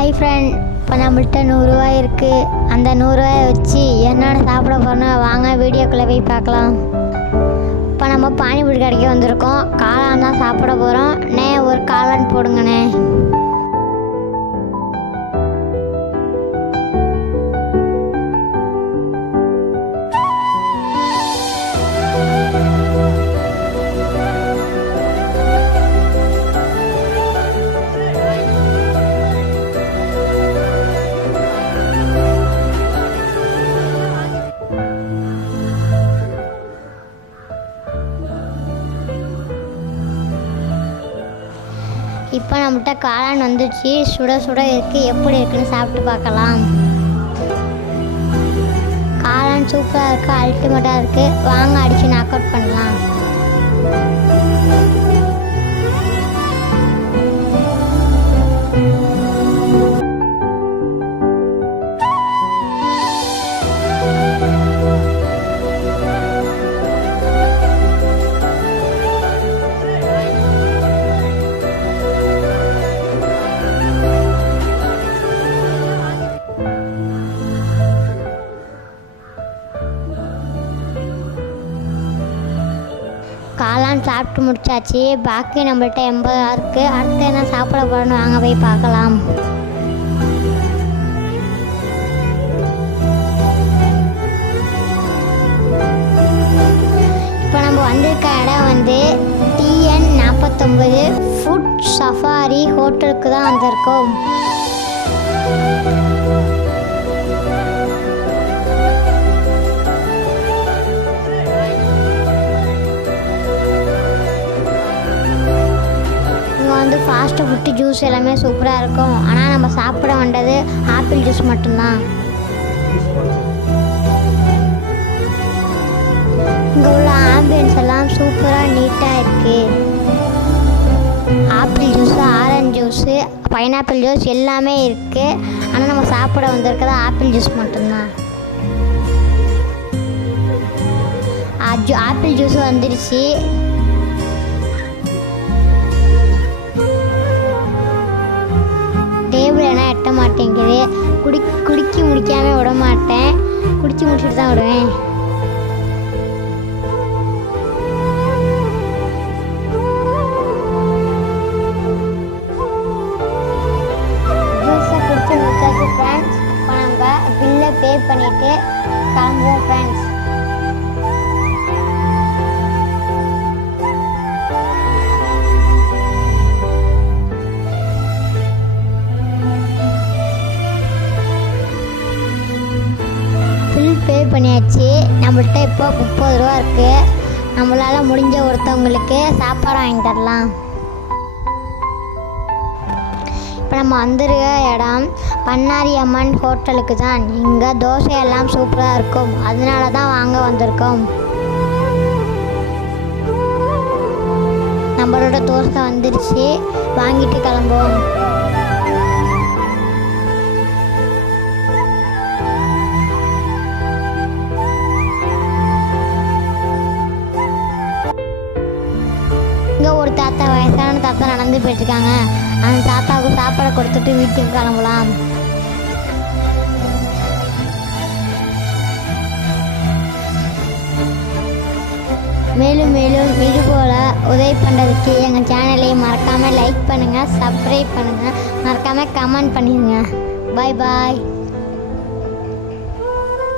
Hi friend, இப்போ நம்மள்கிட்ட 100 ரூபா இருக்குது. அந்த 100 ரூபாயை வச்சு என்னென்ன சாப்பிட போகிறோம் வாங்க வீடியோக்குள்ளே போய் பார்க்கலாம். இப்போ நம்ம பானிபூரி கடைக்கு வந்திருக்கோம். காளான் தான் சாப்பிட போகிறோம். ஒரு காளான் போடுங்கண்ணே. இப்போ நம்மகிட்ட காளான் வந்துடுச்சு. சுட சுட இருக்குது. எப்படி இருக்குன்னு சாப்பிட்டு பார்க்கலாம். காளான் சூப்பராக இருக்குது, அல்டிமேட்டாக இருக்குது. வாங்க அடித்து நாக் அவுட் பண்ணலாம். காளான் சாப்பிட்டு முடிச்சாச்சு. பாக்கி நம்மள்கிட்ட 80 ரூபா இருக்குது. அடுத்து என்ன சாப்பிட போகிறோன்னு வாங்க போய் பார்க்கலாம். இப்போ நம்ம வந்திருக்க இடம் வந்து TN 49 ஃபுட் சஃபாரி ஹோட்டலுக்கு தான் வந்திருக்கோம். ஃபாஸ்ட்டு ஃபுட்டு ஜூஸ் எல்லாமே சூப்பராக இருக்கும். ஆனால் நம்ம சாப்பிட வேண்டது ஆப்பிள் ஜூஸ் மட்டும்தான். இங்கே உள்ள ஆம்பியன்ஸ் எல்லாம் சூப்பராக நீட்டாக இருக்குது. Apple juice, orange juice, pineapple juice எல்லாமே இருக்குது. ஆனால் நம்ம சாப்பிட வந்திருக்கிறது ஆப்பிள் ஜூஸ் மட்டும்தான். ஆப்பிள் ஜூஸ் வந்துடுச்சு. டேபிள் ஏன்னா எட்ட மாட்டேங்குது. குடிக்கி முடிக்காமல் விட மாட்டேன். குடிச்சு முடிச்சுட்டு தான் விடுவேன். ஜூஸை குடிச்சு முடிச்சாச்சு ஃப்ரெண்ட்ஸ். இப்போ நம்ம பில்லை பே பண்ணிவிட்டு கிளம்புவோம் ஃப்ரெண்ட்ஸ். பே பண்ணியாச்சு. நம்மள்கிட்ட இப்போ 30 ரூபா இருக்குது. நம்மளால் முடிஞ்ச ஒருத்தவங்களுக்கு சாப்பாடு வாங்கி தரலாம். இப்போ நம்ம வந்துருக்க இடம் பண்ணாரி அம்மன் ஹோட்டலுக்கு தான். இங்கே தோசையெல்லாம் சூப்பராக இருக்கும். அதனால தான் வாங்க வந்திருக்கோம். நம்மளோட தோசை வந்துருச்சு. வாங்கிட்டு கிளம்புவோம். இங்கே ஒரு தாத்தா, வயசான தாத்தா நடந்து போயிட்டுருக்காங்க. அந்த தாத்தாவுக்கு சாப்பாடை கொடுத்துட்டு வீட்டுக்கு கிளம்பலாம். மேலும் மேலும் இது போல் உதவி பண்ணுறதுக்கு எங்கள் சேனலை மறக்காமல் லைக் பண்ணுங்கள், சப்ஸ்கிரைப் பண்ணுங்கள், மறக்காமல் கமெண்ட் பண்ணிடுங்க. பாய் பாய்.